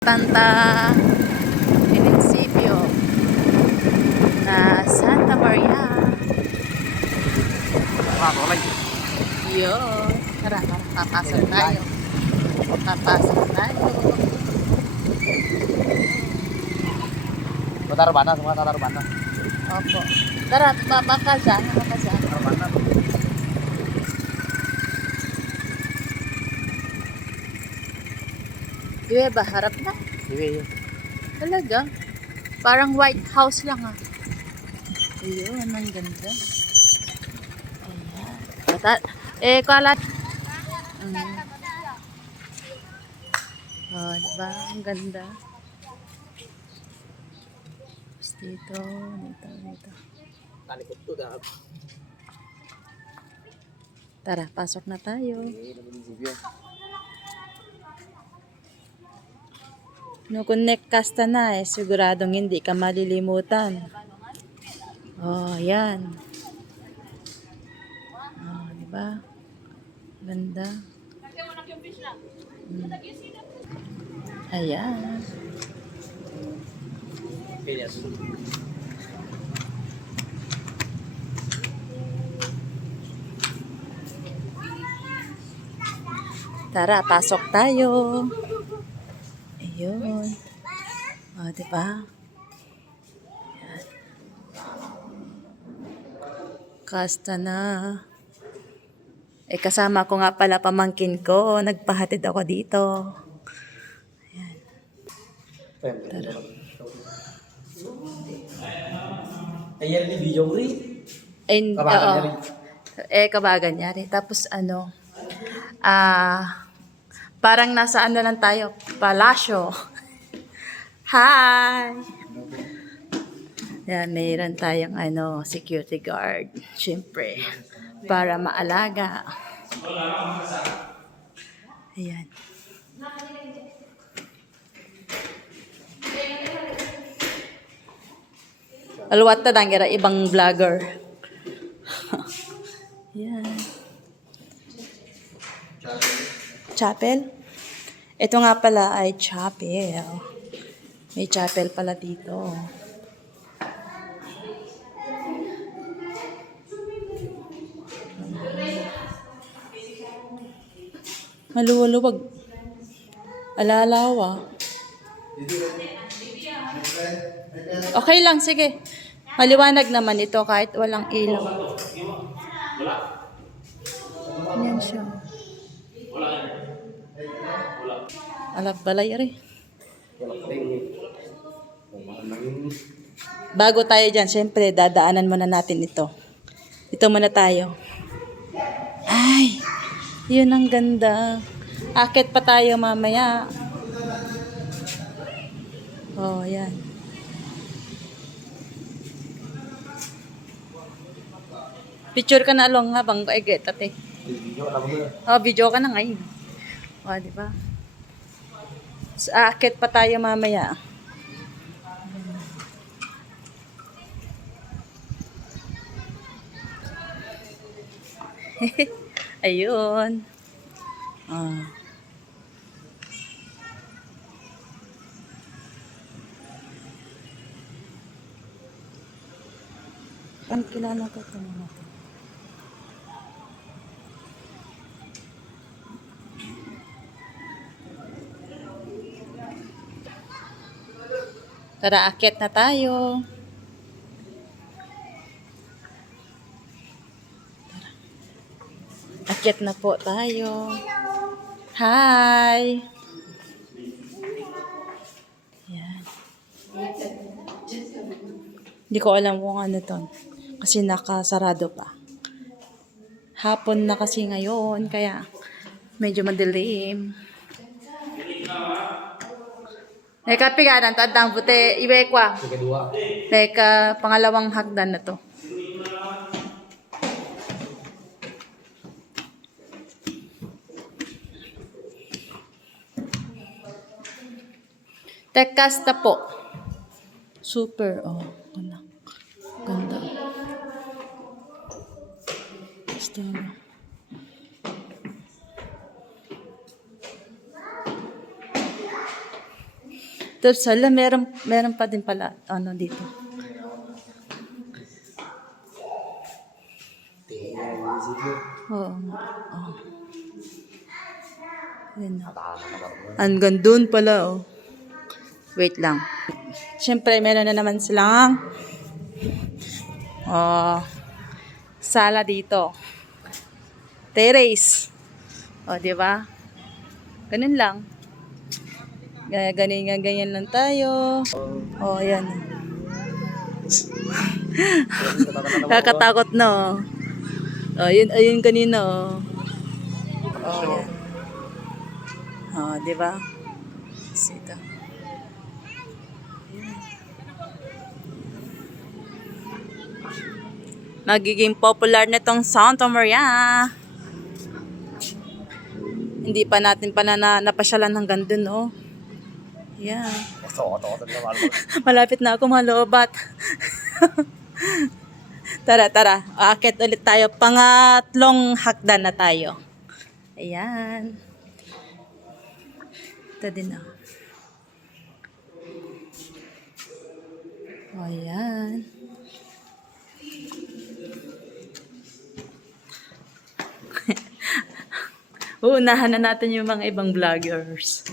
Santa Municipio na Santa Maria. Yun. Tara, papasok tayo. Papasok tayo. Taruh mana semua, taruh mana? Opo. Tara, bakal siya. Taruh mana? Iwe ba? Harap na? Iya. Talaga? Parang White House lang ah. Ayun, ang ganda. Ayan. Kalat. Oh, diba? Ang ganda. Tapos dito. Talikod tuh dah. Tara, pasok na tayo. No, connect kasta na siguradong hindi ka malilimutan. Oh, yan. Oh, diba? Ganda. Ayan. Yes. Tara, pasok tayo. Ayun. O, diba? Ayan. Kasta na. Kasama ko nga pala pamangkin ko. Nagpahatid ako dito. Tara. Ayan ni Bijongri. Oo. Kabagan niya rin. Tapos parang nasa lang tayo, palasyo. Hi! Yan, mayroon tayong security guard. Siyempre, para maalaga. Ayan. Alwat na dangira, ibang vlogger. Yan. Chapel? Ito nga pala ay chapel. May chapel pala dito. Maluwag. Alalawa. Okay lang, sige. Maliwanag naman ito kahit walang ilaw. Yan siya. Alak balay rin. Bago tayo dyan, syempre, dadaanan muna natin ito. Ito muna tayo. Ay, yun ang ganda. Akit pa tayo mamaya. Oh, yan. Picture ka na along habang get ate. Oh, video ka na ngayon. Oh, di ba? Akit pa tayo mamaya. Ayun. Ang kilala ko ito mga ito. Tara, akit na tayo. Akit na po tayo. Hi! Yan. Hindi ko alam kung ano to. Kasi nakasarado pa. Hapon na kasi ngayon, kaya medyo madilim. Kapiganan, tadang puti, iwe kwa. Pangalawang hagdan na to. Tekasta po. Super, ganda. Ganda. Basta. Tapos, hala, meron pa din pala, ano, dito. Oo. Oh. Yan. Hanggang doon pala, oh. Wait lang. Siyempre, meron na naman silang sala dito. Terrace. O, di ba? Ganun lang. Ganyan lang tayo. O, yan. Kakatakot na, oh. Ayun kanina, oh. Oh, yan. Oh, di ba? Sita. Magiging popular na tong Santa Maria. Hindi pa natin napasyalan hanggang dun, oh. Yan. Malapit na ako malobat. Tara. Aakyat ulit tayo. Pangatlong hakdan na tayo. Ayan. Ito din, oh. O, ayan. Uunahan na natin yung mga ibang vloggers.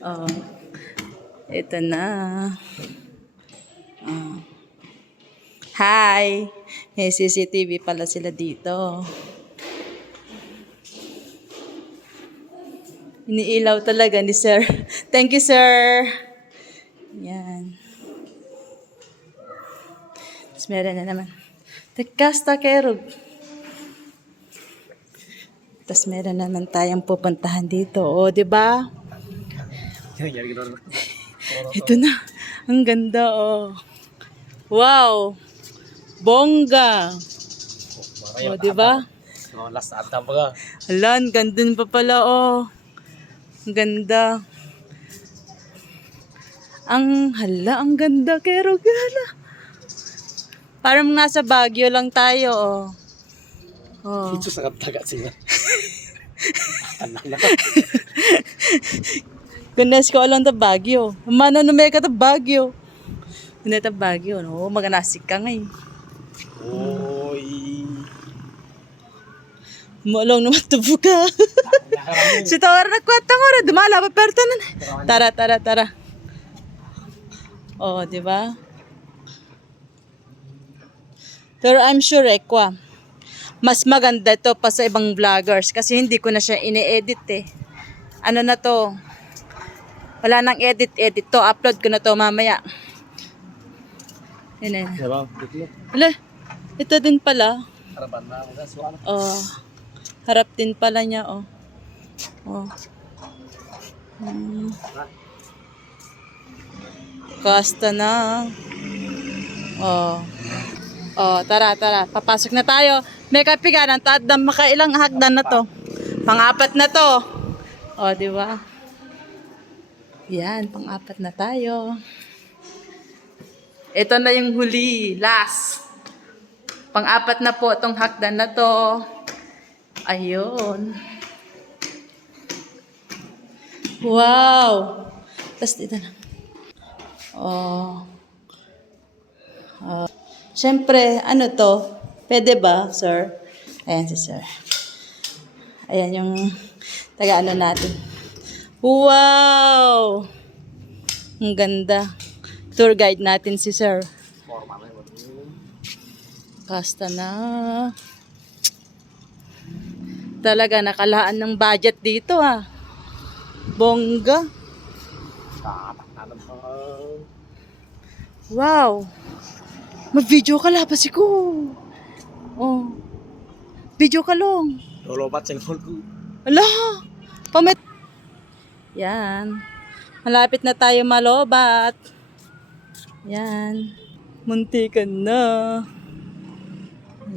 Oh. Ito na. Oh. Hi! May CCTV pala sila dito. Iniilaw talaga ni Sir. Thank you, Sir. Yan. Tapos meron na naman. Tekasta Kerub. Tapos meron naman tayong pupuntahan dito. O, di ba? Ito na. Ang ganda, oh. Wow! Bongga! O, di ba? Last atam pa ka. Hala, ang ganda pa pala, oh. Ang ganda. Ang ganda, Kero, gala. Parang nasa Baguio lang tayo, oh. Oh. Dito sa katagat sila. Ganes ko alam ta Baguio. Mano no may ka ta Baguio. Hindi ta Baguio, no? Maganasik ka ngay. Oy. Malong naman tubo ka. Si Tawar nagkwata mo rin. Dumala pa perto na. Tara. Oh, di ba? Pero I'm sure, Ekwa, mas maganda to pa sa ibang vloggers kasi hindi ko na siya ini-edit, eh. Ano na to? Wala nang edit to. Upload ko na to mamaya. Yan. Diba? Hala, ito din pala. Harapan na ako. That's one. Oh, harap din pala niya, oh. Oh. Kasta na. Oh. Oh, tara. Papasok na tayo. May kapiganan. Tadam makailang hakdan na to. Pang-apat na to. Oh, di ba? Yan, pang-apat na tayo. Ito na yung huli. Last. Pang-apat na po itong hakdan na to. Ayun. Wow. Tapos dito na. Oh. Siyempre, ano to? Pwede ba, sir? Ayan si sir. Ayan yung taga-ano natin. Wow! Ang ganda. Tour guide natin si sir. Basta na. Talaga, nakalaan ng budget dito, ha. Bongga. Wow! Mag-video ka labas ko. Oh. Video ka long. Lolobat sa cellphone ko. Ala! Pamit. Yan. Malapit na tayo malobat. Yan. Muntikan na.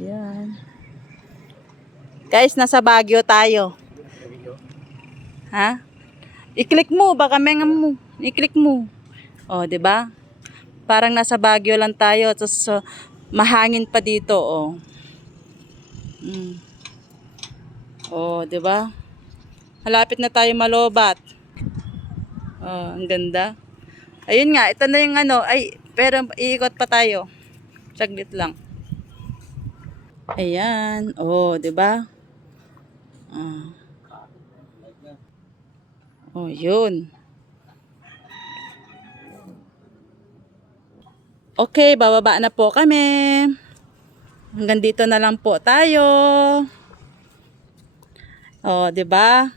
Yan. Guys, nasa Baguio tayo. Ha? I-click mo, baka menga mo. I-click mo. Oh, 'di ba? Parang nasa Baguio lang tayo, tapos mahangin pa dito, oh. Oh, 'di ba? Malapit na tayo malobat. Oh, ang ganda. Ayun nga, ito na yung ano. Ay, pero iikot pa tayo. Saglit lang. Ayan. Oh, 'di ba? Ah. Oh, yun. Okay, bababa na po kami. Hanggang dito na lang po tayo. Oh, 'di ba?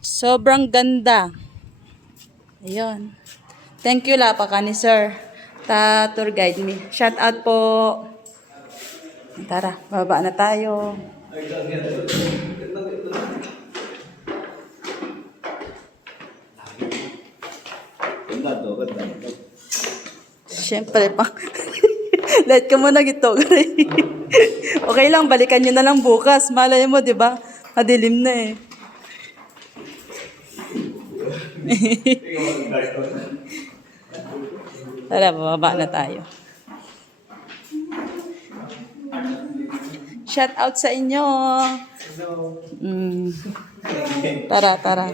Sobrang ganda. Ayun. Thank you la pa ni sir. Tour guide me. Shout out po. Tara, bababa na tayo. Siyempre pa. Let ka muna gito. Okay lang, balikan nyo na lang bukas. Malay mo, di ba? Madilim na eh. Tara, bababa na tayo. Shout out sa inyo. Mm. Tara, tara.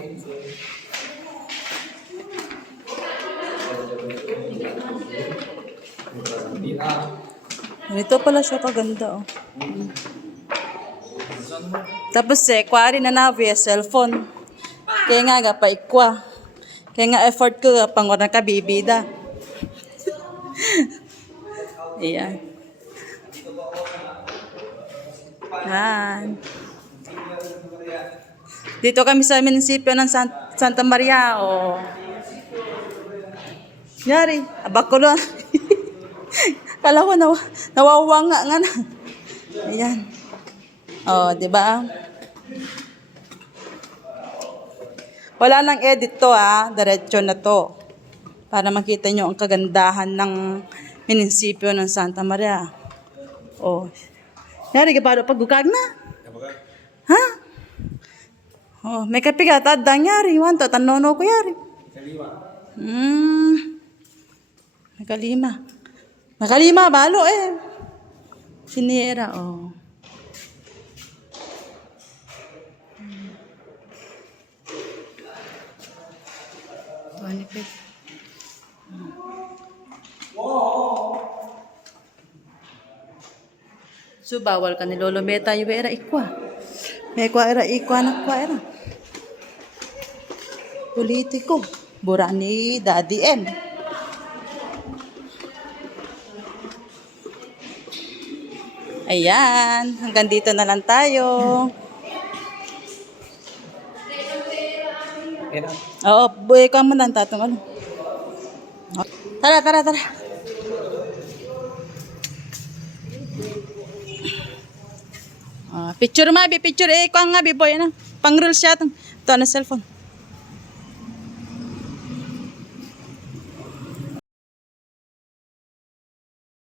Ito pala siya kaganda, oh. Tapos kwari na navi, cellphone. Kaya nga pa ikwa. Kaya nga effort ko, pangwarang ka bibida. Ayan. Yan. Dito kami sa munisipyo ng Santa Maria, oh. Yari, abakulo. Kala ko nawawanga nga na. Ayan. Oh, 'di ba? Wala nang edit to diretso na to. Para makita nyo ang kagandahan ng munisipyo ng Santa Maria. Oh. Yari ka para paggukag na. Ha? Oh, may kapigat at yari. Wanto, tanono ko yari. Nakalima. Nakalima, balo eh. Siniera, oh. Manipit. So, bawal ka ni Lolo Meta yung era ikwa. May kwa era ikwa na kwa era. Politiko. Bura ni Daddy M. Ayan, hanggang dito na lang tayo. Oo, buhay ka mo na tatong ano. Tara, tara, tara. Picture mabi, picture ko nga boy na. Pang-roll siya ito na cellphone.